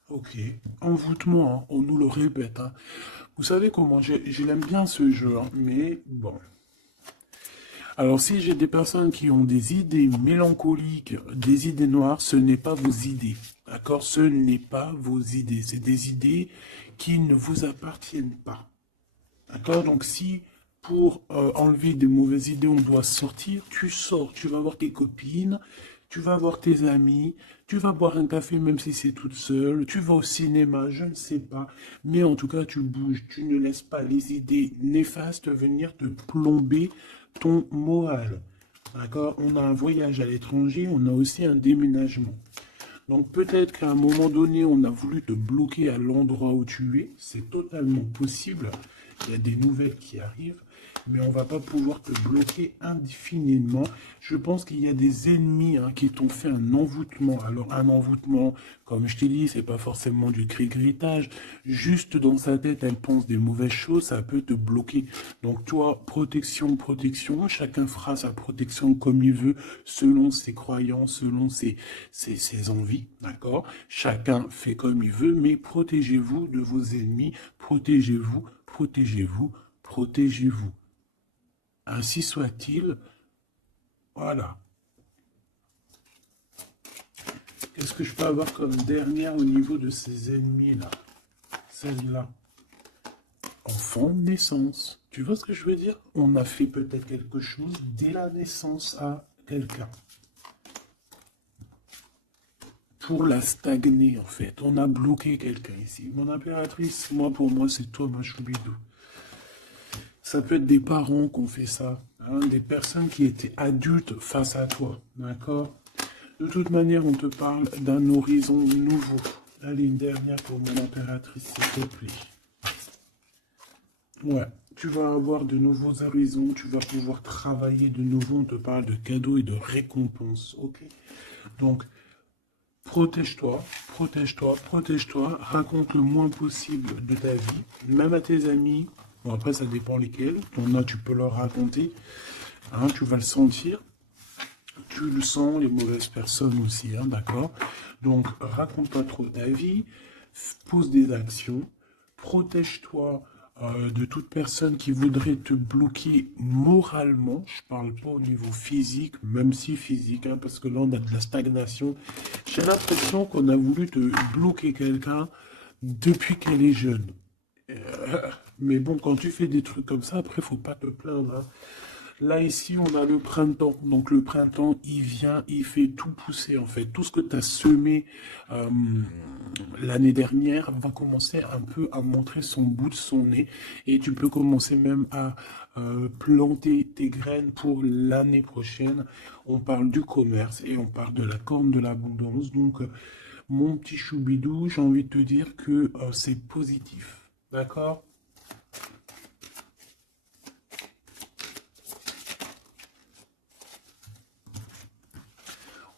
Ok, envoûtement, hein, on nous le répète. Hein. Vous savez comment, je l'aime bien ce jeu, hein, mais bon. Alors si j'ai des personnes qui ont des idées mélancoliques, des idées noires, ce n'est pas vos idées. D'accord? Ce n'est pas vos idées. C'est des idées qui ne vous appartiennent pas. D'accord? Donc si pour enlever des mauvaises idées, on doit sortir, tu sors, tu vas voir tes copines, tu vas voir tes amis, tu vas boire un café même si c'est toute seule, tu vas au cinéma, je ne sais pas, mais en tout cas tu bouges, tu ne laisses pas les idées néfastes venir te plomber ton moral. D'accord? On a un voyage à l'étranger, on a aussi un déménagement. Donc peut-être qu'à un moment donné, on a voulu te bloquer à l'endroit où tu es. C'est totalement possible. Il y a des nouvelles qui arrivent, mais on ne va pas pouvoir te bloquer indéfiniment. Je pense qu'il y a des ennemis hein, qui t'ont fait un envoûtement. Alors un envoûtement, comme je t'ai dit, c'est pas forcément du cri-gritage. Juste dans sa tête, elle pense des mauvaises choses, ça peut te bloquer. Donc toi, protection, protection. Chacun fera sa protection comme il veut, selon ses croyances, selon ses envies. D'accord? Chacun fait comme il veut, mais protégez-vous de vos ennemis, protégez-vous, protégez-vous, protégez-vous. Ainsi soit-il. Voilà. Qu'est-ce que je peux avoir comme dernière au niveau de ces ennemis-là? Celle-là. Enfant de naissance. Tu vois ce que je veux dire? On a fait peut-être quelque chose dès la naissance à quelqu'un. Pour la stagner, en fait. On a bloqué quelqu'un ici. Mon impératrice, moi, pour moi, c'est toi, ma choubidou. Ça peut être des parents qui ont fait ça, hein, des personnes qui étaient adultes face à toi, d'accord? De toute manière, on te parle d'un horizon nouveau. Allez, une dernière pour mon impératrice, s'il te plaît. Ouais, Tu vas avoir de nouveaux horizons, tu vas pouvoir travailler de nouveau, on te parle de cadeaux et de récompenses, ok? Donc, protège-toi, protège-toi, protège-toi, raconte le moins possible de ta vie, même à tes amis. Bon, après, ça dépend lesquels. Ton as, tu peux leur raconter, hein, tu vas le sentir. Tu le sens, les mauvaises personnes aussi, hein, d'accord? Donc, raconte pas trop ta vie, pose des actions, protège-toi de toute personne qui voudrait te bloquer moralement. Je parle pas au niveau physique, même si physique, hein, parce que là, on a de la stagnation. J'ai l'impression qu'on a voulu te bloquer quelqu'un depuis qu'elle est jeune. Mais bon, quand tu fais des trucs comme ça, après, faut pas te plaindre, hein. Là, ici, on a le printemps. Donc, le printemps, il vient, il fait tout pousser, en fait. Tout ce que tu as semé euh, l'année dernière va commencer un peu à montrer son bout de son nez. Et tu peux commencer même à planter tes graines pour l'année prochaine. On parle du commerce et on parle de la corne de l'abondance. Donc, mon petit choubidou, j'ai envie de te dire que c'est positif. D'accord?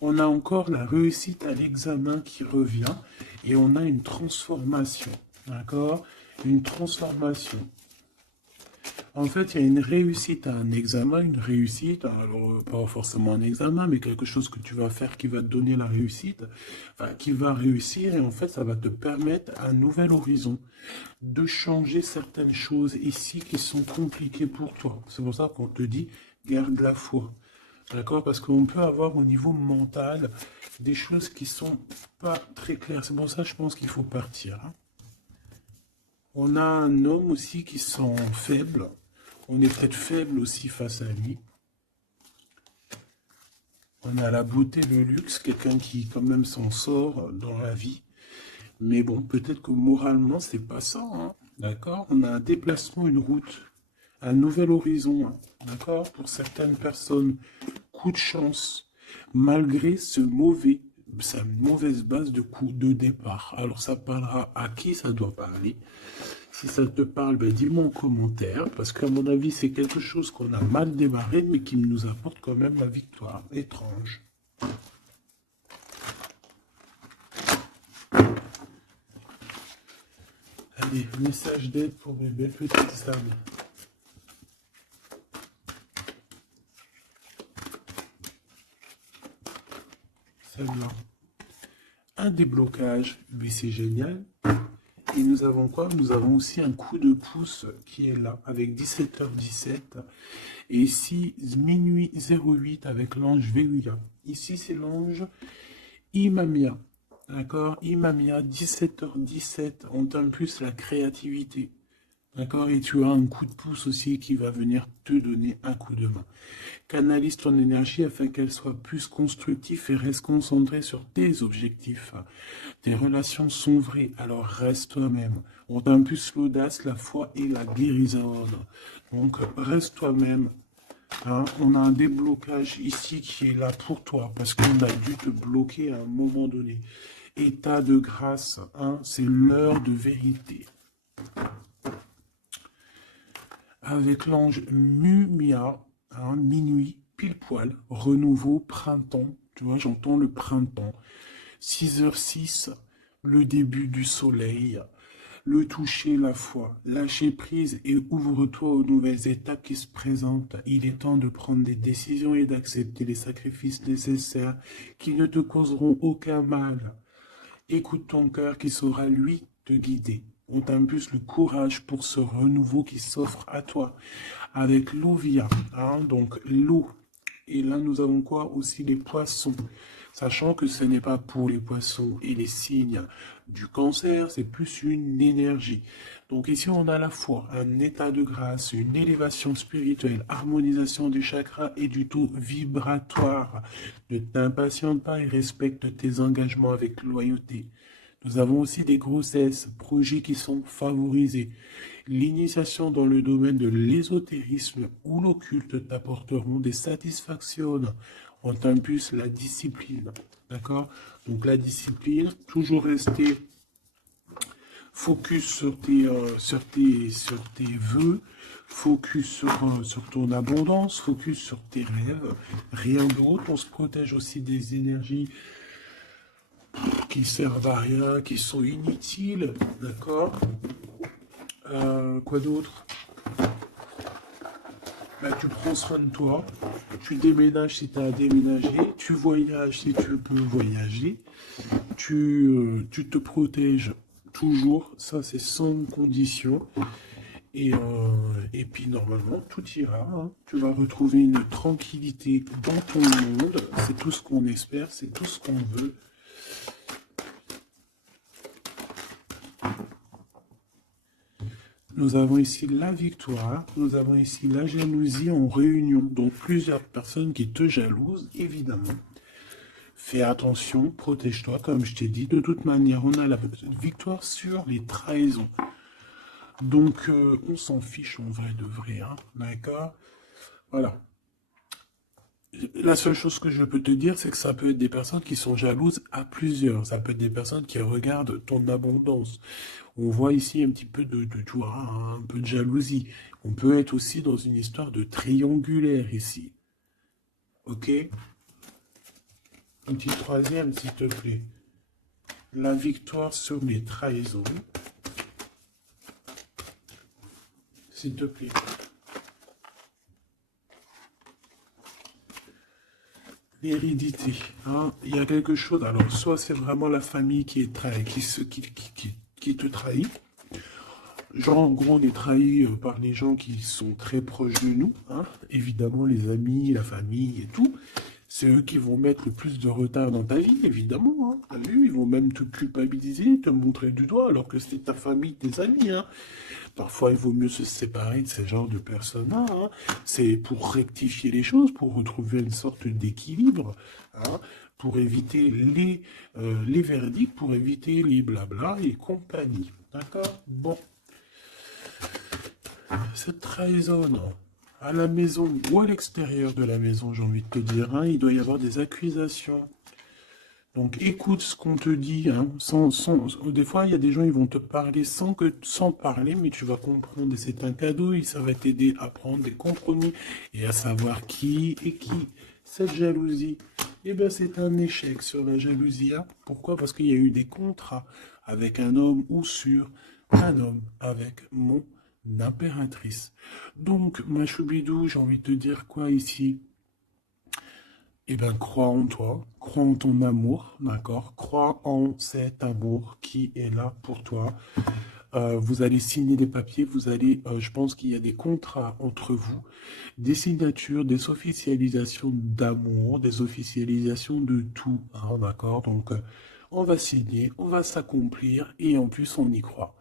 On a encore la réussite à l'examen qui revient et on a une transformation. D'accord? Une transformation. En fait, il y a une réussite à un examen, une réussite, alors pas forcément un examen, mais quelque chose que tu vas faire qui va te donner la réussite, enfin, qui va réussir et en fait, ça va te permettre un nouvel horizon, de changer certaines choses ici qui sont compliquées pour toi. C'est pour ça qu'on te dit, garde la foi. D'accord? Parce qu'on peut avoir au niveau mental des choses qui sont pas très claires. C'est pour ça que je pense qu'il faut partir, hein. On a un homme aussi qui sent faible. On est peut-être faible aussi face à lui. On a la beauté, le luxe, quelqu'un qui quand même s'en sort dans la vie. Mais bon, peut-être que moralement, c'est pas ça, hein. D'accord? On a un déplacement, une route, un nouvel horizon, hein. D'accord? Pour certaines personnes, coup de chance, malgré sa mauvaise base de coup de départ. Alors ça parlera à qui ça doit parler. Si ça te parle, ben dis-moi en commentaire, parce qu'à mon avis, c'est quelque chose qu'on a mal démarré, mais qui nous apporte quand même la victoire. Étrange. Allez, message d'aide pour mes belles petites Sam. Celle-là. Un déblocage, mais c'est génial. Et nous avons quoi? Nous avons aussi un coup de pouce qui est là, avec 17h17. Et ici, minuit 08 avec l'ange Veruya. Ici, c'est l'ange Imamia. D'accord? Imamia, 17h17. On t'impulse la créativité. D'accord? Et tu as un coup de pouce aussi qui va venir te donner un coup de main. Canalise ton énergie afin qu'elle soit plus constructive et reste concentrée sur tes objectifs. Tes relations sont vraies, alors reste toi-même. On t'impulse l'audace, la foi et la guérison. Donc reste toi-même. Hein, on a un déblocage ici qui est là pour toi parce qu'on a dû te bloquer à un moment donné. État de grâce, hein, c'est l'heure de vérité. Avec l'ange Mumia, hein, minuit, pile poil, renouveau, printemps. Tu vois, j'entends le printemps. 6h06, le début du soleil. Le toucher, la foi, lâcher prise et ouvre-toi aux nouvelles étapes qui se présentent. Il est temps de prendre des décisions et d'accepter les sacrifices nécessaires qui ne te causeront aucun mal. Écoute ton cœur qui saura, lui, te guider. On t'impulse le courage pour ce renouveau qui s'offre à toi. Avec l'Ovia, hein, donc l'eau. Et là, nous avons quoi? Aussi les poissons. Sachant que ce n'est pas pour les poissons et les signes du cancer, c'est plus une énergie. Donc ici, on a à la fois un état de grâce, une élévation spirituelle, harmonisation du chakra et du taux vibratoire. Ne t'impatiente pas et respecte tes engagements avec loyauté. Nous avons aussi des grossesses, projets qui sont favorisés. L'initiation dans le domaine de l'ésotérisme ou l'occulte t'apporteront des satisfactions. On t'impulse la discipline. D'accord? Donc la discipline, toujours rester Focus sur tes vœux, focus sur ton abondance, focus sur tes rêves, rien d'autre. On se protège aussi des énergies qui servent à rien, qui sont inutiles, d'accord. Quoi d'autre? Bah, tu prends soin de toi, tu déménages si tu as à déménager, tu voyages si tu peux voyager, tu te protèges toujours, ça c'est sans condition. Et puis normalement, tout ira, hein. Tu vas retrouver une tranquillité dans ton monde, c'est tout ce qu'on espère, c'est tout ce qu'on veut. Nous avons ici la victoire, nous avons ici la jalousie en réunion, donc plusieurs personnes qui te jalousent, évidemment. Fais attention, protège-toi, comme je t'ai dit. De toute manière, on a la victoire sur les trahisons. Donc, on s'en fiche en vrai de vrai, hein, d'accord? Voilà. La seule chose que je peux te dire, c'est que ça peut être des personnes qui sont jalouses à plusieurs. Ça peut être des personnes qui regardent ton abondance. On voit ici un petit peu tu vois, un peu de jalousie. On peut être aussi dans une histoire de triangulaire ici. Ok? Un petit troisième, s'il te plaît. La victoire sur les trahisons. S'il te plaît. L'hérédité, hein, il y a quelque chose. Alors, soit c'est vraiment la famille qui est qui te trahit. Genre, en gros, on est trahi par les gens qui sont très proches de nous, hein. Évidemment, les amis, la famille et tout. C'est eux qui vont mettre le plus de retard dans ta vie, évidemment, hein. T'as vu, ils vont même te culpabiliser, te montrer du doigt, alors que c'est ta famille, tes amis, hein. Parfois, il vaut mieux se séparer de ce genre de personnes-là, hein. C'est pour rectifier les choses, pour retrouver une sorte d'équilibre, hein, pour éviter les verdicts, pour éviter les blabla et compagnie. D'accord? Bon. Cette trahison, à la maison ou à l'extérieur de la maison, j'ai envie de te dire, hein, il doit y avoir des accusations. Donc écoute ce qu'on te dit, hein, des fois il y a des gens ils vont te parler sans parler, mais tu vas comprendre, et c'est un cadeau, et ça va t'aider à prendre des compromis et à savoir qui est qui. Cette jalousie, eh bien c'est un échec sur la jalousie, hein. Pourquoi? Parce qu'il y a eu des contrats avec un homme ou sur un homme avec mon impératrice. Donc ma choubidou, j'ai envie de te dire quoi ici? Eh bien, crois en toi, crois en ton amour, d'accord? Crois en cet amour qui est là pour toi. Vous allez signer des papiers, je pense qu'il y a des contrats entre vous, des signatures, des officialisations d'amour, des officialisations de tout, hein, d'accord? Donc, on va signer, on va s'accomplir et en plus, on y croit.